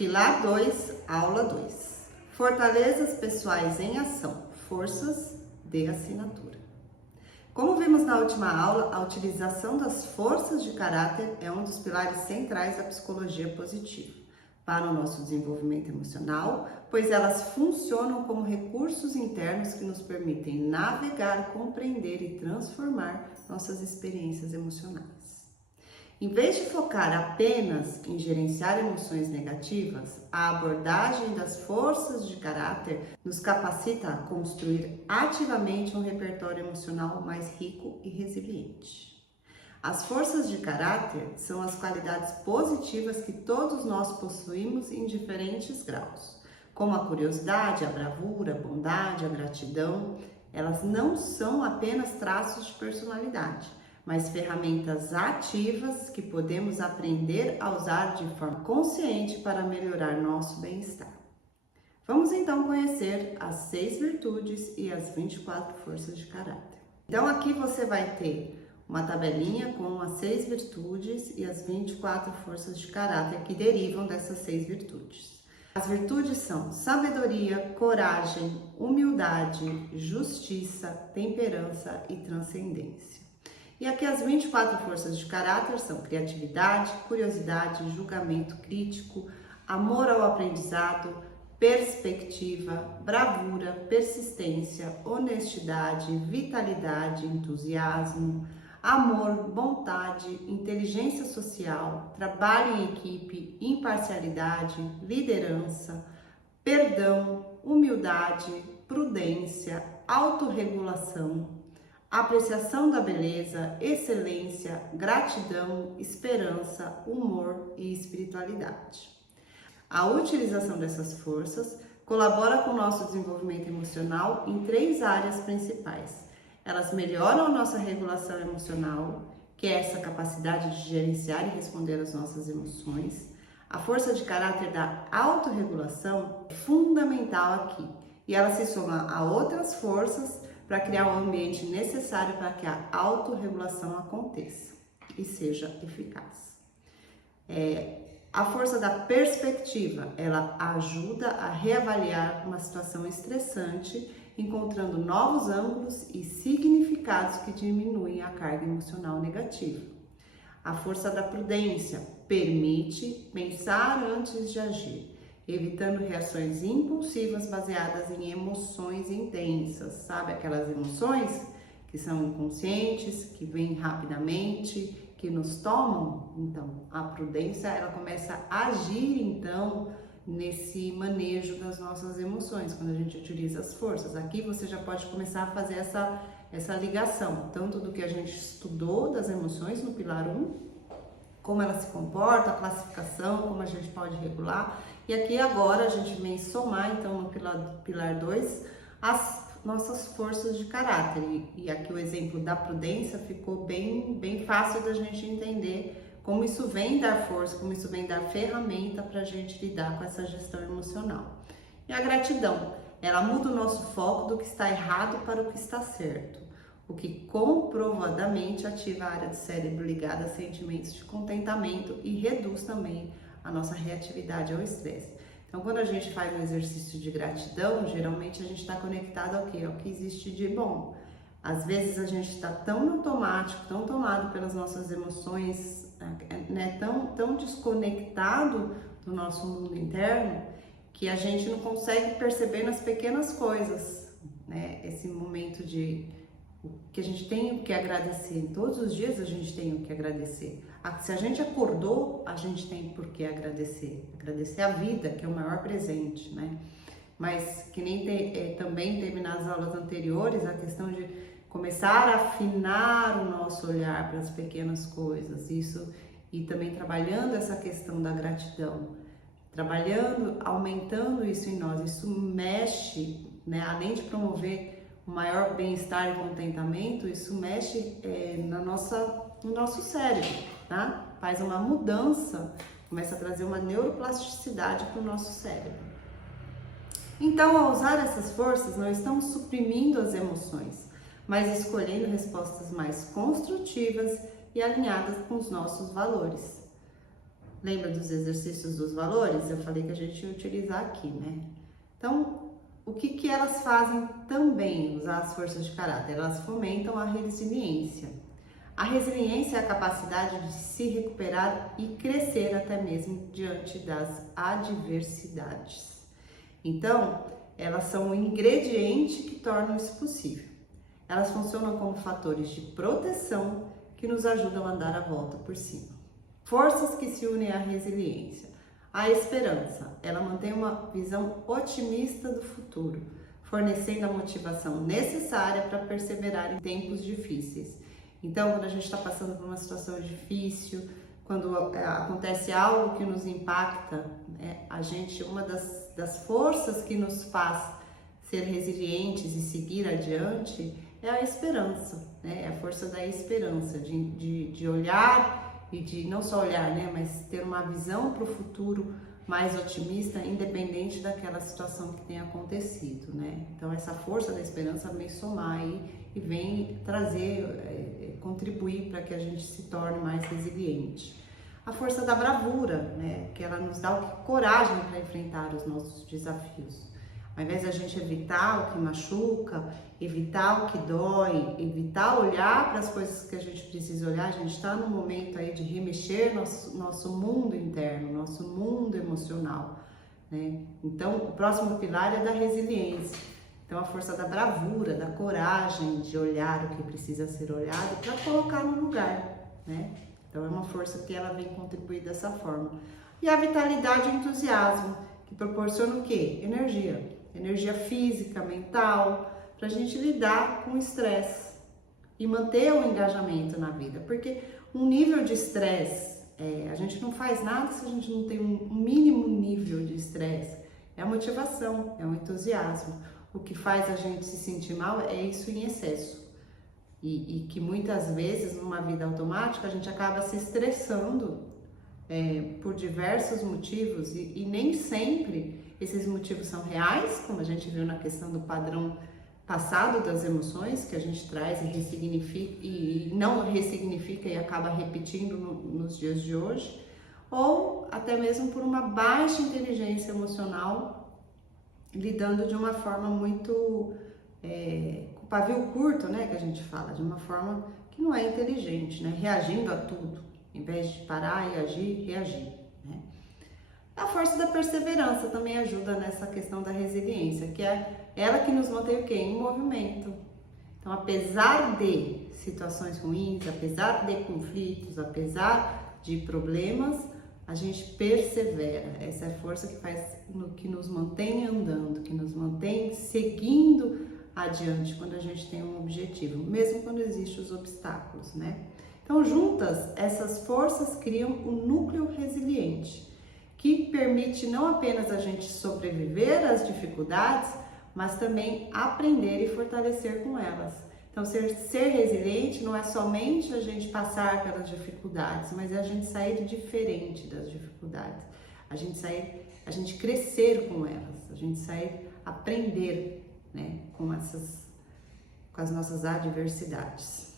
Pilar 2, aula 2. Fortalezas pessoais em ação, forças de assinatura. Como vimos na última aula, a utilização das forças de caráter é um dos pilares centrais da psicologia positiva para o nosso desenvolvimento emocional, pois elas funcionam como recursos internos que nos permitem navegar, compreender e transformar nossas experiências emocionais. Em vez de focar apenas em gerenciar emoções negativas, a abordagem das forças de caráter nos capacita a construir ativamente um repertório emocional mais rico e resiliente. As forças de caráter são as qualidades positivas que todos nós possuímos em diferentes graus, como a curiosidade, a bravura, a bondade, a gratidão. Elas não são apenas traços de personalidade, mas ferramentas ativas que podemos aprender a usar de forma consciente para melhorar nosso bem-estar. Vamos então conhecer as 6 virtudes e as 24 forças de caráter. Então aqui você vai ter uma tabelinha com as 6 virtudes e as 24 forças de caráter que derivam dessas 6 virtudes. As virtudes são sabedoria, coragem, humildade, justiça, temperança e transcendência. E aqui as 24 forças de caráter são criatividade, curiosidade, julgamento crítico, amor ao aprendizado, perspectiva, bravura, persistência, honestidade, vitalidade, entusiasmo, amor, bondade, inteligência social, trabalho em equipe, imparcialidade, liderança, perdão, humildade, prudência, autorregulação, apreciação da beleza, excelência, gratidão, esperança, humor e espiritualidade. A utilização dessas forças colabora com o nosso desenvolvimento emocional em 3 áreas principais. Elas melhoram a nossa regulação emocional, que é essa capacidade de gerenciar e responder às nossas emoções. A força de caráter da autorregulação é fundamental aqui e ela se soma a outras forças para criar o ambiente necessário para que a autorregulação aconteça e seja eficaz. A força da perspectiva, ela ajuda a reavaliar uma situação estressante, encontrando novos ângulos e significados que diminuem a carga emocional negativa. A força da prudência permite pensar antes de agir, evitando reações impulsivas baseadas em emoções intensas, sabe? Aquelas emoções que são inconscientes, que vêm rapidamente, que nos tomam. Então, a prudência, ela começa a agir, então, nesse manejo das nossas emoções, quando a gente utiliza as forças. Aqui você já pode começar a fazer essa ligação, tanto do que a gente estudou das emoções no pilar 1, como ela se comporta, a classificação, como a gente pode regular. E aqui agora a gente vem somar, então, no pilar 2, as nossas forças de caráter. E aqui o exemplo da prudência ficou bem fácil da gente entender como isso vem dar força, como isso vem dar ferramenta para a gente lidar com essa gestão emocional. E a gratidão, ela muda o nosso foco do que está errado para o que está certo, o que comprovadamente ativa a área do cérebro ligada a sentimentos de contentamento e reduz também a nossa reatividade ao estresse. Então, quando a gente faz um exercício de gratidão, geralmente a gente está conectado ao quê? Ao que existe de bom. Às vezes a gente está tão no automático, tão tomado pelas nossas emoções, né, tão desconectado do nosso mundo interno, que a gente não consegue perceber nas pequenas coisas, né? Esse momento que a gente tem o que agradecer. Todos os dias a gente tem o que agradecer. Se a gente acordou, a gente tem por que agradecer. Agradecer a vida, que é o maior presente, né? Mas que nem também teve nas aulas anteriores a questão de começar a afinar o nosso olhar para as pequenas coisas. Isso, e também trabalhando essa questão da gratidão. Trabalhando, aumentando isso em nós. Isso mexe, né? Além de promover o maior bem-estar e contentamento, isso mexe no nosso cérebro, tá? Faz uma mudança, começa a trazer uma neuroplasticidade para o nosso cérebro. Então, ao usar essas forças, não estamos suprimindo as emoções, mas escolhendo respostas mais construtivas e alinhadas com os nossos valores. Lembra dos exercícios dos valores? Eu falei que a gente ia utilizar aqui, né? Então, o que elas fazem também, usar as forças de caráter? Elas fomentam a resiliência. A resiliência é a capacidade de se recuperar e crescer até mesmo diante das adversidades. Então, elas são um ingrediente que torna isso possível. Elas funcionam como fatores de proteção que nos ajudam a dar a volta por cima. Forças que se unem à resiliência. A esperança, ela mantém uma visão otimista do futuro, fornecendo a motivação necessária para perseverar em tempos difíceis. Então, quando a gente está passando por uma situação difícil, quando acontece algo que nos impacta, né, uma das forças que nos faz ser resilientes e seguir adiante é a esperança, né? É a força da esperança, de olhar e de não só olhar, né, mas ter uma visão para o futuro mais otimista, independente daquela situação que tenha acontecido, né? Então essa força da esperança vem somar aí e vem trazer, contribuir para que a gente se torne mais resiliente. A força da bravura, né, que ela nos dá coragem para enfrentar os nossos desafios. Ao invés da gente evitar o que machuca, evitar o que dói, evitar olhar para as coisas que a gente precisa olhar, a gente está no momento aí de remexer nosso mundo interno, nosso mundo emocional, né? Então, o próximo pilar é da resiliência. Então, a força da bravura, da coragem de olhar o que precisa ser olhado para colocar no lugar, né? Então, é uma força que ela vem contribuir dessa forma. E a vitalidade e o entusiasmo, que proporciona o quê? Energia. Energia física, mental, para a gente lidar com o estresse e manter o engajamento na vida, porque um nível de estresse, a gente não faz nada se a gente não tem um mínimo nível de estresse, é a motivação, é o entusiasmo. O que faz a gente se sentir mal é isso em excesso e que muitas vezes numa vida automática a gente acaba se estressando por diversos motivos e nem sempre esses motivos são reais, como a gente viu na questão do padrão passado das emoções, que a gente traz e ressignifica e não ressignifica e acaba repetindo nos dias de hoje, ou até mesmo por uma baixa inteligência emocional, lidando de uma forma muito com pavio curto, né, que a gente fala, de uma forma que não é inteligente, né, reagindo a tudo, em vez de parar e agir, reagir, né. A força da perseverança também ajuda nessa questão da resiliência, que é ela que nos mantém o quê? Em movimento. Então, apesar de situações ruins, apesar de conflitos, apesar de problemas, a gente persevera. Essa é a força que nos mantém andando, que nos mantém seguindo adiante quando a gente tem um objetivo, mesmo quando existem os obstáculos, né? Então, juntas, essas forças criam um núcleo resiliente, que permite não apenas a gente sobreviver às dificuldades, mas também aprender e fortalecer com elas. Então, ser resiliente não é somente a gente passar pelas dificuldades, mas é a gente sair diferente das dificuldades, a gente crescer com elas, a gente aprender, né, com as nossas adversidades.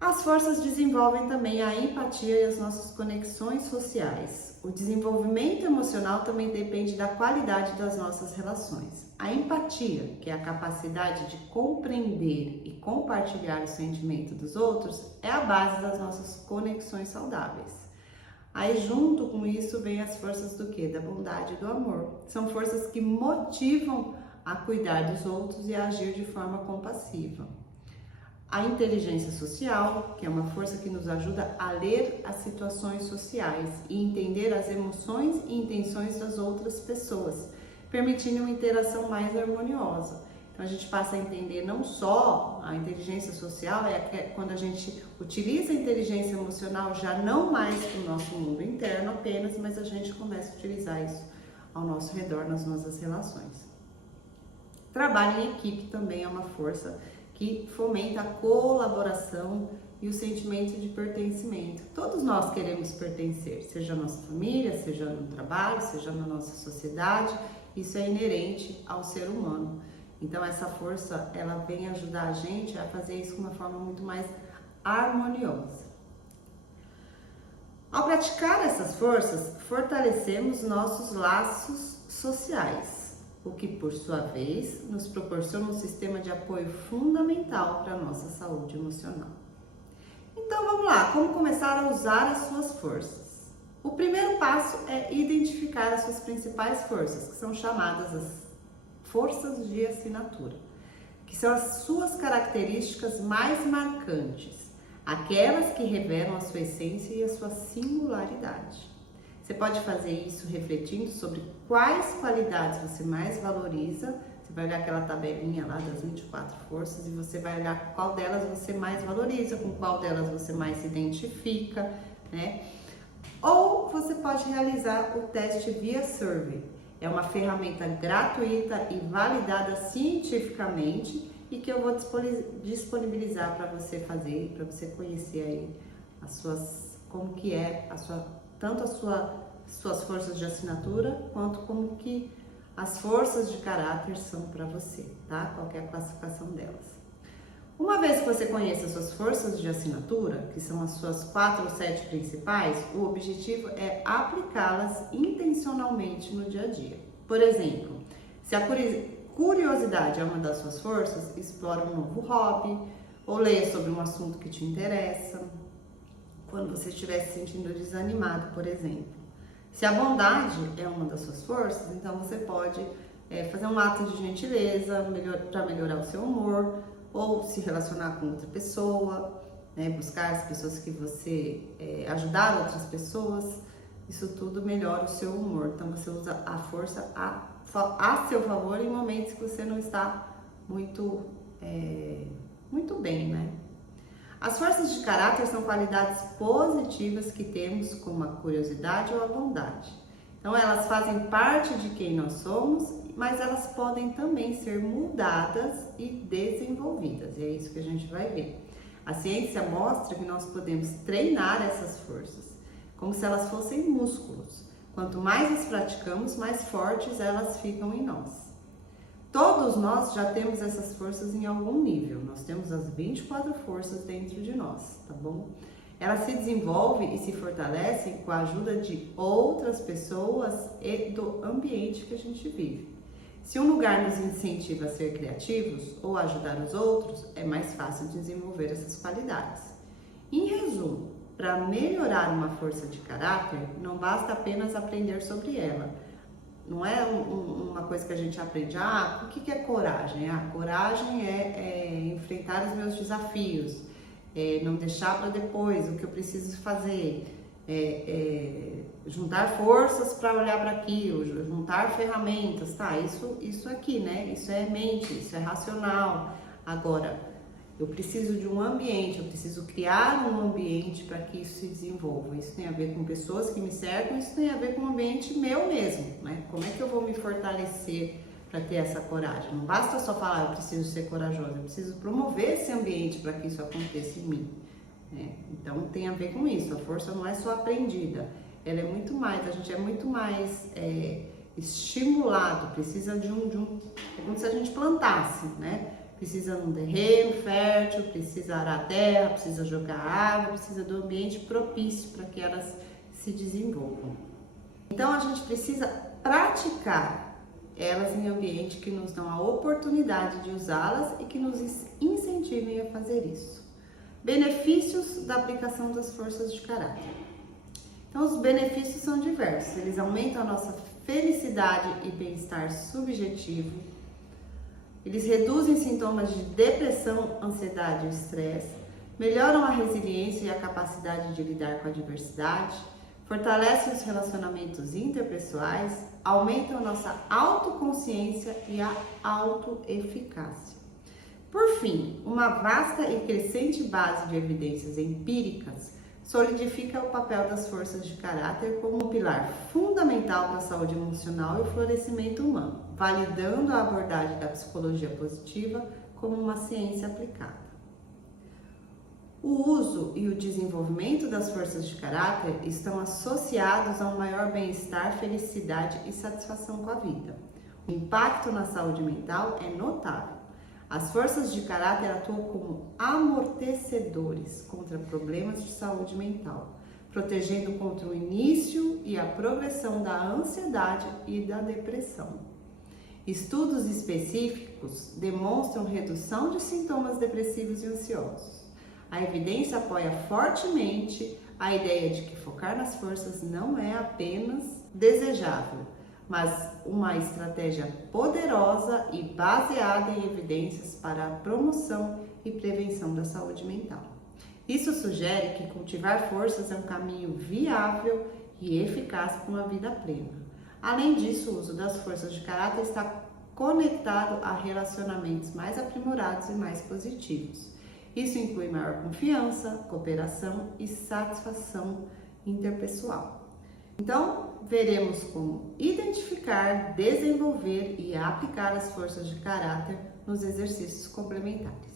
As forças desenvolvem também a empatia e as nossas conexões sociais. O desenvolvimento emocional também depende da qualidade das nossas relações. A empatia, que é a capacidade de compreender e compartilhar o sentimento dos outros, é a base das nossas conexões saudáveis. Aí, junto com isso, vem as forças do quê? Da bondade e do amor. São forças que motivam a cuidar dos outros e a agir de forma compassiva. A inteligência social, que é uma força que nos ajuda a ler as situações sociais e entender as emoções e intenções das outras pessoas, permitindo uma interação mais harmoniosa. Então a gente passa a entender não só a inteligência social, quando a gente utiliza a inteligência emocional já não mais para o nosso mundo interno apenas, mas a gente começa a utilizar isso ao nosso redor, nas nossas relações. Trabalho em equipe também é uma força que fomenta a colaboração e o sentimento de pertencimento. Todos nós queremos pertencer, seja a nossa família, seja no trabalho, seja na nossa sociedade, isso é inerente ao ser humano. Então essa força, ela vem ajudar a gente a fazer isso de uma forma muito mais harmoniosa. Ao praticar essas forças, fortalecemos nossos laços sociais, o que, por sua vez, nos proporciona um sistema de apoio fundamental para a nossa saúde emocional. Então vamos lá, como começar a usar as suas forças? O primeiro passo é identificar as suas principais forças, que são chamadas as forças de assinatura, que são as suas características mais marcantes, aquelas que revelam a sua essência e a sua singularidade. Você pode fazer isso refletindo sobre quais qualidades você mais valoriza. Você vai olhar aquela tabelinha lá das 24 forças e você vai olhar qual delas você mais valoriza, com qual delas você mais se identifica, né? Ou você pode realizar o teste via Survey. É uma ferramenta gratuita e validada cientificamente e que eu vou disponibilizar para você fazer, para você conhecer aí as suas, como que é a sua, tanto suas forças de assinatura quanto como que as forças de caráter são para você, tá? Qual que é a classificação delas. Uma vez que você conhece as suas forças de assinatura, que são as suas 4 ou 7 principais, o objetivo é aplicá-las intencionalmente no dia a dia. Por exemplo, se a curiosidade é uma das suas forças, explore um novo hobby ou leia sobre um assunto que te interessa, quando você estiver se sentindo desanimado, por exemplo. Se a bondade é uma das suas forças, então você pode fazer um ato de gentileza para melhorar o seu humor, ou se relacionar com outra pessoa, né, buscar as pessoas que você ajudar outras pessoas, isso tudo melhora o seu humor. Então você usa a força a seu favor em momentos que você não está muito bem, né? As forças de caráter são qualidades positivas que temos, como a curiosidade ou a bondade. Então elas fazem parte de quem nós somos, mas elas podem também ser mudadas e desenvolvidas, e é isso que a gente vai ver. A ciência mostra que nós podemos treinar essas forças, como se elas fossem músculos. Quanto mais as praticamos, mais fortes elas ficam em nós. Todos nós já temos essas forças em algum nível, nós temos as 24 forças dentro de nós, tá bom? Elas se desenvolvem e se fortalecem com a ajuda de outras pessoas e do ambiente que a gente vive. Se um lugar nos incentiva a ser criativos ou a ajudar os outros, é mais fácil desenvolver essas qualidades. Em resumo, para melhorar uma força de caráter, não basta apenas aprender sobre ela. Não é uma coisa que a gente aprende, o que é coragem? Coragem é enfrentar os meus desafios, não deixar para depois o que eu preciso fazer, juntar forças para olhar para aquilo, juntar ferramentas, tá? Isso aqui, né? Isso é mente, isso é racional. Agora, eu preciso de um ambiente, eu preciso criar um ambiente para que isso se desenvolva. Isso tem a ver com pessoas que me cercam, isso tem a ver com um ambiente meu mesmo, né? Como é que eu vou me fortalecer para ter essa coragem? Não basta só falar, eu preciso ser corajosa, eu preciso promover esse ambiente para que isso aconteça em mim. Então tem a ver com isso, a força não é só aprendida, ela é muito mais, a gente é muito mais estimulado, precisa de é como se a gente plantasse, né? Precisa de um terreno fértil, precisa arar a terra, precisa jogar água, precisa do ambiente propício para que elas se desenvolvam. Então a gente precisa praticar elas em ambiente que nos dão a oportunidade de usá-las e que nos incentivem a fazer isso. Benefícios da aplicação das forças de caráter. Então, os benefícios são diversos. Eles aumentam a nossa felicidade e bem-estar subjetivo. Eles reduzem sintomas de depressão, ansiedade e estresse. Melhoram a resiliência e a capacidade de lidar com a adversidade. Fortalecem os relacionamentos interpessoais. Aumentam a nossa autoconsciência e a autoeficácia. Por fim, uma vasta e crescente base de evidências empíricas solidifica o papel das forças de caráter como um pilar fundamental para a saúde emocional e o florescimento humano, validando a abordagem da psicologia positiva como uma ciência aplicada. O uso e o desenvolvimento das forças de caráter estão associados a um maior bem-estar, felicidade e satisfação com a vida. O impacto na saúde mental é notável. As forças de caráter atuam como amortecedores contra problemas de saúde mental, protegendo contra o início e a progressão da ansiedade e da depressão. Estudos específicos demonstram redução de sintomas depressivos e ansiosos. A evidência apoia fortemente a ideia de que focar nas forças não é apenas desejável, mas uma estratégia poderosa e baseada em evidências para a promoção e prevenção da saúde mental. Isso sugere que cultivar forças é um caminho viável e eficaz para uma vida plena. Além disso, o uso das forças de caráter está conectado a relacionamentos mais aprimorados e mais positivos. Isso inclui maior confiança, cooperação e satisfação interpessoal. Então, veremos como identificar, desenvolver e aplicar as forças de caráter nos exercícios complementares.